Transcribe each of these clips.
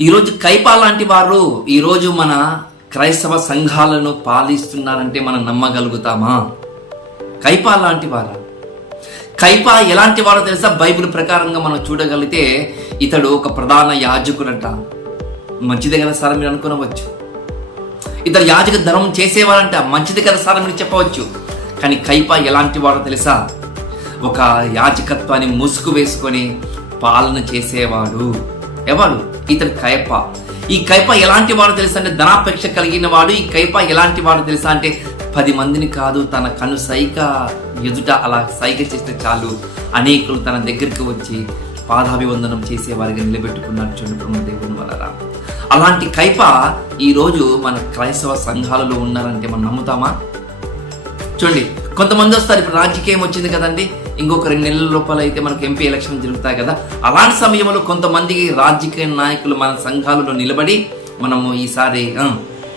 ఈరోజు కైపా లాంటి వారు ఈరోజు మన క్రైస్తవ సంఘాలను పాలిస్తున్నారంటే మనం నమ్మగలుగుతామా? కైపా లాంటి వారా? కైపా ఎలాంటి వాడో తెలుసా? బైబిల్ ప్రకారంగా మనం చూడగలిగితే ఇతడు ఒక ప్రధాన యాజకుడంట. మంచిదే కదా సార్ మీరు అనుకునవచ్చు. ఇతడు యాజక ధర్మం చేసేవారంట. మంచిది కదా సార్ మీరు చెప్పవచ్చు. కానీ కైపా ఎలాంటి వాడో తెలుసా? ఒక యాజకత్వాన్ని ముసుగు వేసుకొని పాలన చేసేవాడు. ఎవరు? ఇతడు కైప. ఈ కైప ఎలాంటి వాడు తెలుసా అంటే ధనాపేక్ష కలిగిన వాడు? ఈ కైప ఎలాంటి వాడు తెలుసా అంటే పది మందిని కాదు తన కను సైక ఎదుట అలా సైక చేస్తే చాలు. అనేకులు తన దగ్గరికి వచ్చి పాదాభివందనం చేసే వారిగా నిలబెట్టుకున్నాడు చూడండి దేవుని వలన. అలాంటి కైప ఈరోజు మన క్రైస్తవ సంఘాలలో ఉన్నారంటే మనం నమ్ముతామా? చూడండి కొంతమంది వస్తారు ఇప్పుడు రాజకీయం వచ్చింది కదండి. ఇంకొక రెండు నెలల లోపల అయితే మనకు ఎంపీ ఎలక్షన్ జరుగుతాయి కదా. అలాంటి సమయంలో కొంతమంది రాజకీయ నాయకులు మన సంఘాలలో నిలబడి మనము ఈసారి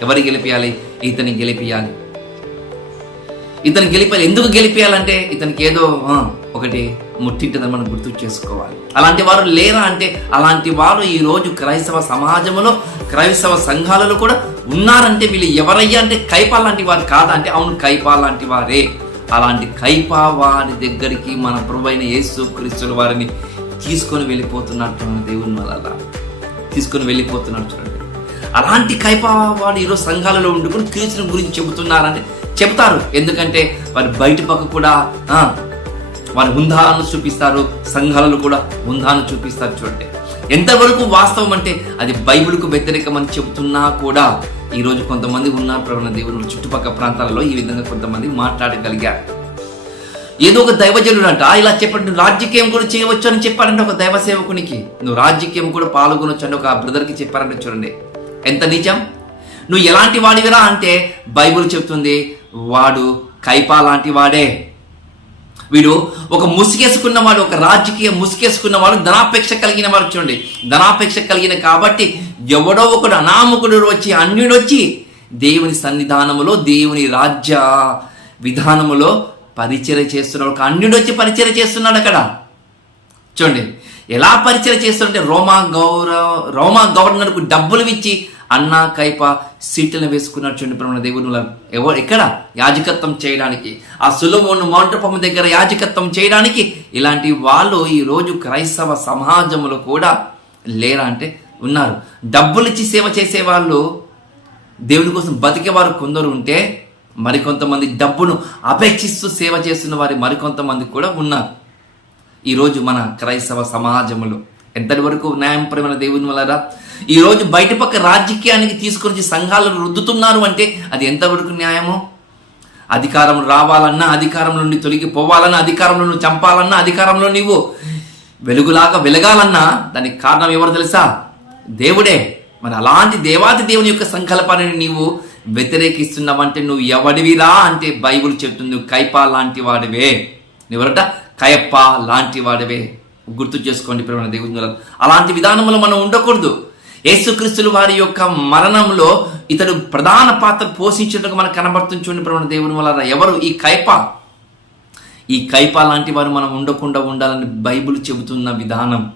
ఎవరు గెలిపించాలి ఇతని గెలిపించాలి ఇతను గెలిపాలి. ఎందుకు గెలిపించాలంటే ఇతనికి ఏదో ఒకటి ముట్టింటుందని మనం గుర్తు చేసుకోవాలి. అలాంటి వారు లేరా అంటే అలాంటి వారు ఈరోజు క్రైస్తవ సమాజంలో క్రైస్తవ సంఘాలలో కూడా ఉన్నారంటే వీళ్ళు ఎవరయ్యా అంటే కైపా లాంటి వారు కాదా అంటే అవును కైపా లాంటి వారే. అలాంటి కైపా వారి దగ్గరికి మన ప్రభువైన యేసు క్రీస్తుల వారిని తీసుకొని వెళ్ళిపోతున్నట్టు దేవుని వల్ల తీసుకొని వెళ్ళిపోతున్నాడు చూడండి. అలాంటి కైపా వాడు ఈరోజు సంఘాలలో ఉండుకొని క్రీస్తుని గురించి చెబుతున్నారంటే చెప్తారు ఎందుకంటే వారి బయట పక్క కూడా వారి ఉందాను చూపిస్తారు సంఘాలలో కూడా ఉందాను చూపిస్తారు చూడండి. ఎంతవరకు వాస్తవం అంటే అది బైబిల్కు వ్యతిరేకమని చెబుతున్నా కూడా ఈరోజు కొంతమంది ఉన్నారు ప్రవణ దేవుని చుట్టుపక్కల ప్రాంతాలలో ఈ విధంగా కొంతమంది మాట్లాడగలిగారు. ఏదో ఒక దైవజనుడు అంట ఇలా చెప్పండి నువ్వు రాజకీయం కూడా చేయవచ్చు అని చెప్పారంటే ఒక దైవ సేవకునికి. నువ్వు రాజకీయం కూడా పాల్గొనొచ్చు అని ఒక బ్రదర్కి చెప్పారంటే చూడండి. ఎంత నిజం? నువ్వు ఎలాంటి వాడివిరా అంటే బైబిల్ చెప్తుంది వాడు కైపా లాంటి వాడే. వీడు ఒక ముసుగేసుకున్నవాడు ఒక రాజకీయ ముసుగేసుకున్నవాడు ధనాపేక్ష కలిగిన వాడు చూడండి. ధనాపేక్ష కలిగిన కాబట్టి ఎవడో ఒకడు అనామకుడు వచ్చి అన్యుడొచ్చి దేవుని సన్నిధానములో దేవుని రాజ్య విధానములో పరిచయ చేస్తున్నాడు. ఒక అన్యుడు వచ్చి పరిచయ చేస్తున్నాడు అక్కడ. చూడండి. ఎలా పరిచయం చేస్తుంటే రోమా గౌరవ రోమా గవర్నర్కు డబ్బులు ఇచ్చి అన్నా కైప సీట్లను వేసుకున్నాడు చూడండి ప్రమాణ దేవుని ఎవరు ఎక్కడ? యాజకత్వం చేయడానికి. ఆ సులభోను మంటపం దగ్గర యాజకత్వం చేయడానికి ఇలాంటి వాళ్ళు ఈరోజు క్రైస్తవ సమాజంలో కూడా లేరా అంటే ఉన్నారు. డబ్బులిచ్చి సేవ చేసే వాళ్ళు దేవుని కోసం బతికేవారు కొందరు ఉంటే మరికొంతమంది డబ్బును అపేక్షిస్తూ సేవ చేస్తున్న వారి మరికొంతమంది కూడా ఉన్నారు. ఈరోజు మన క్రైస్తవ సమాజంలో ఎంతటి వరకు న్యాయపరమైన దేవుని వలరా? ఈరోజు బయట పక్క రాజకీయానికి తీసుకొని సంఘాలను రుద్దుతున్నారు అంటే అది ఎంతవరకు న్యాయమో? అధికారం రావాలన్నా అధికారంలో నుండి తొలగిపోవాలన్నా అధికారంలో నువ్వు చంపాలన్నా అధికారంలో నీవు వెలుగులాగా వెలగాలన్నా దానికి కారణం ఎవరు తెలుసా? దేవుడే. మరి అలాంటి దేవాది దేవుని యొక్క సంకల్పాన్ని నీవు వ్యతిరేకిస్తున్నావంటే నువ్వు ఎవడివిరా అంటే బైబిల్ చెప్తుంది నువ్వు కైపా లాంటి వాడివే. ఎవరట? కయప్ప లాంటి వాడివే. గుర్తు చేసుకోండి ప్రేమ దేవుని అలాంటి విధానంలో మనం ఉండకూడదు. యేసుక్రీస్తులు వారి యొక్క మరణంలో ఇతడు ప్రధాన పాత్ర పోషించేందుకు మనకు కనబడుతుంది చూడండి ప్రేమ దేవుని వలన. ఎవరు? ఈ కైప. ఈ కైప లాంటి వారు మనం ఉండకుండా ఉండాలని బైబిల్ చెబుతున్న విధానం.